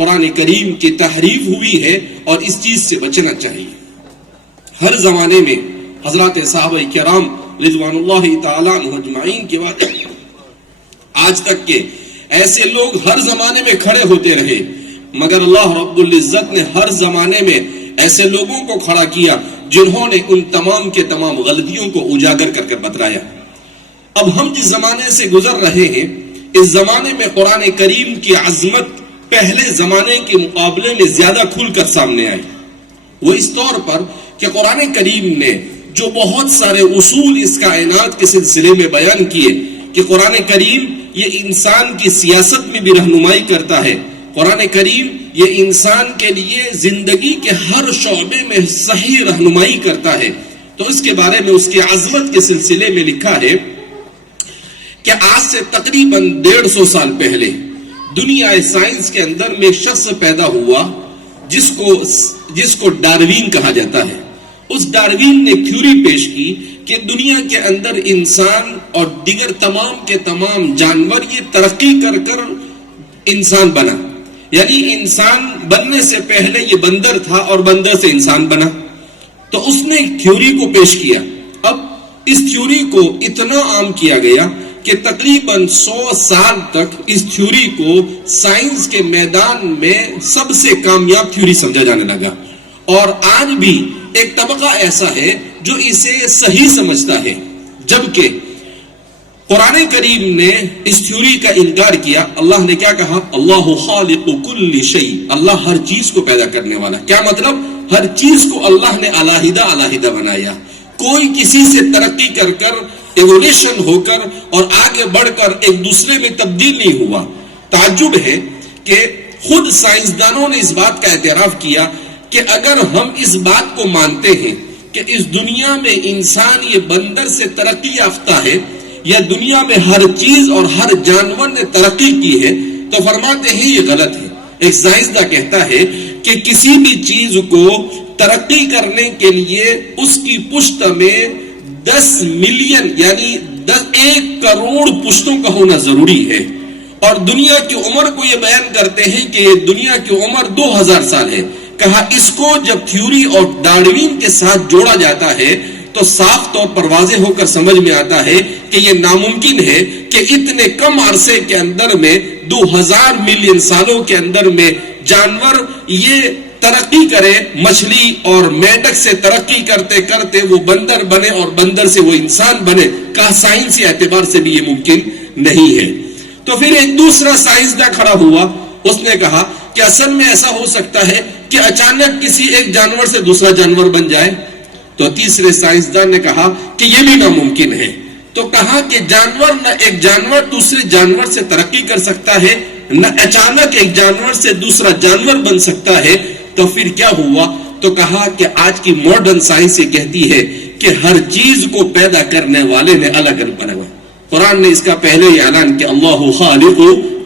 قرآن کریم کی تحریف ہوئی ہے اور اس چیز سے بچنا چاہیے. ہر زمانے میں حضرات صحابہ کرام رضوان اللہ تعالیٰ عنہ اجمعین کے بعد آج تک کے ایسے لوگ ہر زمانے میں کھڑے ہوتے رہے، مگر اللہ رب العزت نے ہر زمانے میں ایسے لوگوں کو کھڑا کیا جنہوں نے ان تمام کے تمام غلطیوں کو اجاگر کر کے بتلایا. اب ہم جس زمانے سے گزر رہے ہیں اس زمانے میں قرآن کریم کی عظمت پہلے زمانے کے مقابلے میں زیادہ کھل کر سامنے آئی. وہ اس طور پر کہ قرآن کریم نے جو بہت سارے اصول اس کائنات کے سلسلے میں بیان کیے کہ قرآن کریم یہ انسان کی سیاست میں بھی رہنمائی کرتا ہے، قرآن کریم یہ انسان کے لیے زندگی کے ہر شعبے میں صحیح رہنمائی کرتا ہے. تو اس کے بارے میں اس کی عظمت کے سلسلے میں لکھا ہے کہ آج سے تقریباً 150 سال پہلے دنیا سائنس کے اندر میں ایک شخص پیدا ہوا جس کو ڈاروین کہا جاتا ہے. اس ڈاروین نے تھیوری پیش کی کہ دنیا کے اندر انسان اور دیگر تمام کے تمام جانور یہ ترقی کر کر انسان بنا، یعنی انسان بننے سے پہلے یہ بندر تھا اور بندر سے انسان بنا. تو اس نے ایک تھیوری کو پیش کیا. اب اس تھیوری کو اتنا عام کیا گیا کہ تقریباً 100 سال تک اس تھیوری کو سائنس کے میدان میں سب سے کامیاب تھیوری سمجھا جانے لگا. اور آج بھی ایک طبقہ ایسا ہے جو اسے صحیح سمجھتا ہے، جبکہ قرآن کریم نے اس تھیوری کا انکار کیا. اللہ نے کیا کہا؟ اللہ خالق کل شیء، اللہ ہر چیز کو پیدا کرنے والا. کیا مطلب؟ ہر چیز کو اللہ نے علیحدہ علیحدہ بنایا. کوئی کسی سے ترقی کر کر ایولیشن ہو کر اور آگے بڑھ کر ایک دوسرے میں تبدیل نہیں ہوا. تعجب ہے کہ خود سائنسدانوں نے اس بات کا اعتراف کیا کہ اگر ہم اس بات کو مانتے ہیں کہ اس دنیا میں انسان یہ بندر سے ترقی یافتہ ہے یا دنیا میں ہر چیز اور ہر جانور نے ترقی کی ہے، تو فرماتے ہیں یہ غلط ہے. ایک سائنسداں کہتا ہے کہ کسی بھی چیز کو ترقی کرنے کے لیے اس کی پشت میں 10 ملین یعنی 1 کروڑ پشتوں کا ہونا ضروری ہے. اور دنیا کی عمر کو یہ بیان کرتے ہیں کہ دنیا کی عمر 2000 سال ہے. کہا اس کو جب تھیوری اور ڈاروین کے ساتھ جوڑا جاتا ہے تو صاف طور پر واضح ہو کر سمجھ میں آتا ہے کہ یہ ناممکن ہے کہ اتنے کم عرصے کے اندر میں 2000 ملین سالوں کے اندر میں جانور یہ ترقی کرے، مچھلی اور میڈک سے ترقی کرتے کرتے وہ بندر بنے اور بندر سے وہ انسان بنے. کہا سائنسی اعتبار سے بھی یہ ممکن نہیں ہے. تو پھر ایک دوسرا سائنسداں کھڑا ہوا، اس نے کہا کہ اصل میں ایسا ہو سکتا ہے کہ اچانک کسی ایک جانور سے دوسرا جانور بن جائے. تو تیسرے سائنسدان نے کہا کہ یہ بھی ناممکن ہے. تو کہا کہ جانور نہ ایک جانور دوسرے جانور سے ترقی کر سکتا ہے، نہ اچانک ایک جانور سے دوسرا جانور بن سکتا ہے. تو پھر کیا ہوا؟ تو کہا کہ آج کی ماڈرن سائنس یہ کہتی ہے کہ ہر چیز کو پیدا کرنے والے نے الگ الگ بنا ہوا. قرآن نے اس کا پہلے ہی اعلان کیا اللہ خالق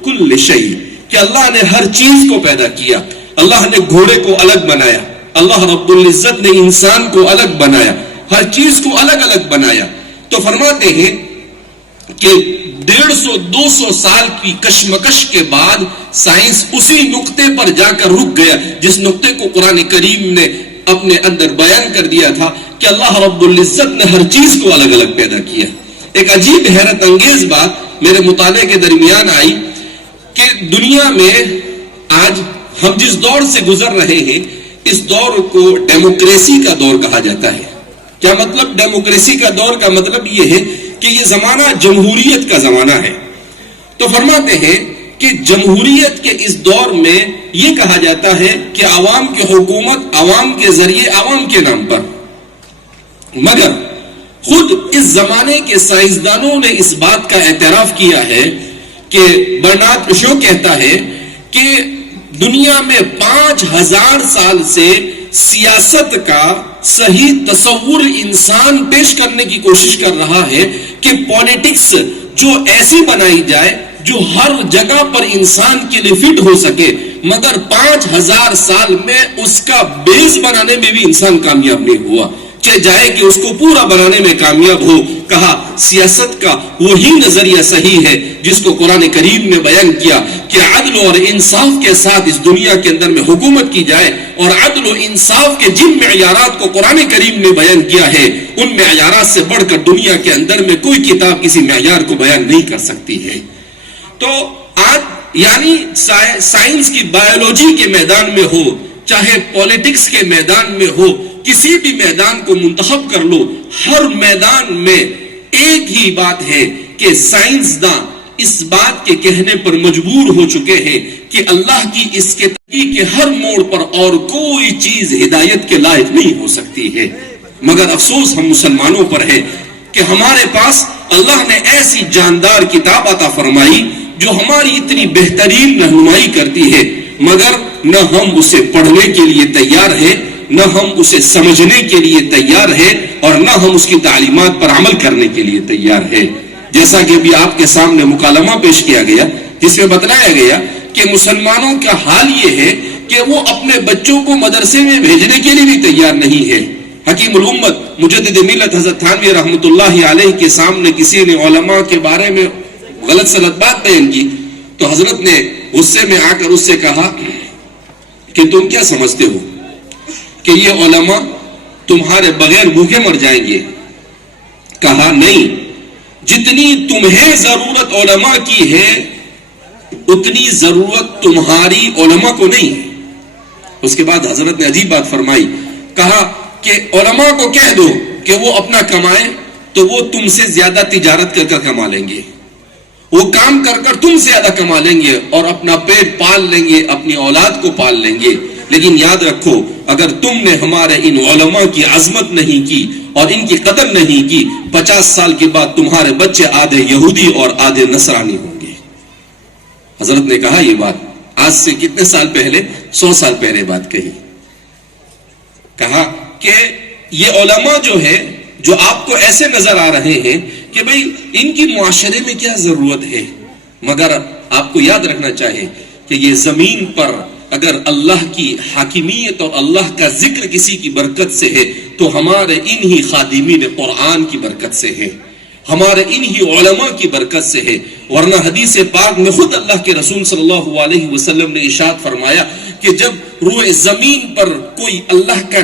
کل شیء، کہ اللہ نے ہر چیز کو پیدا کیا. اللہ نے گھوڑے کو الگ بنایا، اللہ رب العزت نے انسان کو الگ بنایا، ہر چیز کو الگ الگ بنایا. تو فرماتے ہیں کہ 150-200 سال کی کشمکش کے بعد سائنس اسی نقطے پر جا کر رک گیا جس نقطے کو قرآن کریم نے اپنے اندر بیان کر دیا تھا کہ اللہ رب العزت نے ہر چیز کو الگ الگ پیدا کیا. ایک عجیب حیرت انگیز بات میرے مطالعے کے درمیان آئی کہ دنیا میں آج ہم جس دور سے گزر رہے ہیں اس دور کو ڈیموکریسی کا دور کہا جاتا ہے. کیا مطلب ڈیموکریسی کا دور؟ کا مطلب یہ ہے کہ یہ زمانہ جمہوریت کا زمانہ ہے. تو فرماتے ہیں کہ جمہوریت کے اس دور میں یہ کہا جاتا ہے کہ عوام کی حکومت عوام کے ذریعے عوام کے نام پر. مگر خود اس زمانے کے سائنسدانوں نے اس بات کا اعتراف کیا ہے کہ برنارڈ شو کہتا ہے کہ دنیا میں 5000 سال سے سیاست کا صحیح تصور انسان پیش کرنے کی کوشش کر رہا ہے کہ پولیٹکس جو ایسی بنائی جائے جو ہر جگہ پر انسان کے لیے فٹ ہو سکے، مگر 5000 سال میں اس کا بیس بنانے میں بھی انسان کامیاب نہیں ہوا. جائے کہ اس کو پورا بنانے میں کامیاب ہو. کہا سیاست کا وہی نظریہ صحیح ہے جس کو قرآن کریم نے بیان کیا کہ عدل اور انصاف کے ساتھ اس دنیا کے اندر میں حکومت کی جائے, اور عدل و انصاف کے جن معیارات کو قرآن کریم نے بیان کیا ہے ان معیارات سے بڑھ کر دنیا کے اندر میں کوئی کتاب کسی معیار کو بیان نہیں کر سکتی ہے. تو آج یعنی سائنس کی بایولوجی کے میدان میں ہو, چاہے پولیٹکس کے میدان میں ہو, کسی بھی میدان کو منتخب کر لو, ہر میدان میں ایک ہی بات ہے کہ سائنسداں اس بات کے کہنے پر مجبور ہو چکے ہیں کہ اللہ کی اس کے تحقیق کے ہر موڑ پر اور کوئی چیز ہدایت کے لائق نہیں ہو سکتی ہے. مگر افسوس ہم مسلمانوں پر ہے کہ ہمارے پاس اللہ نے ایسی جاندار کتاب عطا فرمائی جو ہماری اتنی بہترین رہنمائی کرتی ہے, مگر نہ ہم اسے پڑھنے کے لیے تیار ہیں, نہ ہم اسے سمجھنے کے لیے تیار ہیں, اور نہ ہم اس کی تعلیمات پر عمل کرنے کے لیے تیار ہیں. جیسا کہ بھی آپ کے سامنے مکالمہ پیش کیا گیا جس میں بتلایا گیا کہ مسلمانوں کا حال یہ ہے کہ وہ اپنے بچوں کو مدرسے میں بھیجنے کے لیے بھی تیار نہیں ہے. حکیم الامت مجدد ملت حضرت تھانوی رحمۃ اللہ علیہ کے سامنے کسی نے علماء کے بارے میں غلط سلط بات بیان کی تو حضرت نے غصے میں آ کر اس سے کہا کہ تم کیا سمجھتے ہو کہ یہ علماء تمہارے بغیر بھوکے مر جائیں گے؟ کہا نہیں, جتنی تمہیں ضرورت علماء کی ہے اتنی ضرورت تمہاری علماء کو نہیں ہے. اس کے بعد حضرت نے عجیب بات فرمائی, کہا کہ علماء کو کہہ دو کہ وہ اپنا کمائیں تو وہ تم سے زیادہ تجارت کر کر کما لیں گے, وہ کام کر کر تم سے زیادہ کما لیں گے اور اپنا پیٹ پال لیں گے, اپنی اولاد کو پال لیں گے. لیکن یاد رکھو, اگر تم نے ہمارے ان علماء کی عظمت نہیں کی اور ان کی قدر نہیں کی, 50 سال کے بعد تمہارے بچے آدھے یہودی اور آدھے نصرانی ہوں گے. حضرت نے کہا یہ بات آج سے کتنے سال پہلے, 100 سال پہلے بات کہی. کہا کہ یہ علماء جو ہے جو آپ کو ایسے نظر آ رہے ہیں کہ بھئی ان کی معاشرے میں کیا ضرورت ہے, مگر آپ کو یاد رکھنا چاہیے کہ یہ زمین پر اگر اللہ کی حاکمیت اور اللہ کا ذکر کسی کی برکت سے ہے تو ہمارے انہی خادمین قرآن کی برکت سے ہے, ہمارے انہی علماء کی برکت سے ہے. ورنہ حدیث پاک میں خود اللہ کے رسول صلی اللہ علیہ وسلم نے ارشاد فرمایا کہ جب روئے زمین پر کوئی اللہ کا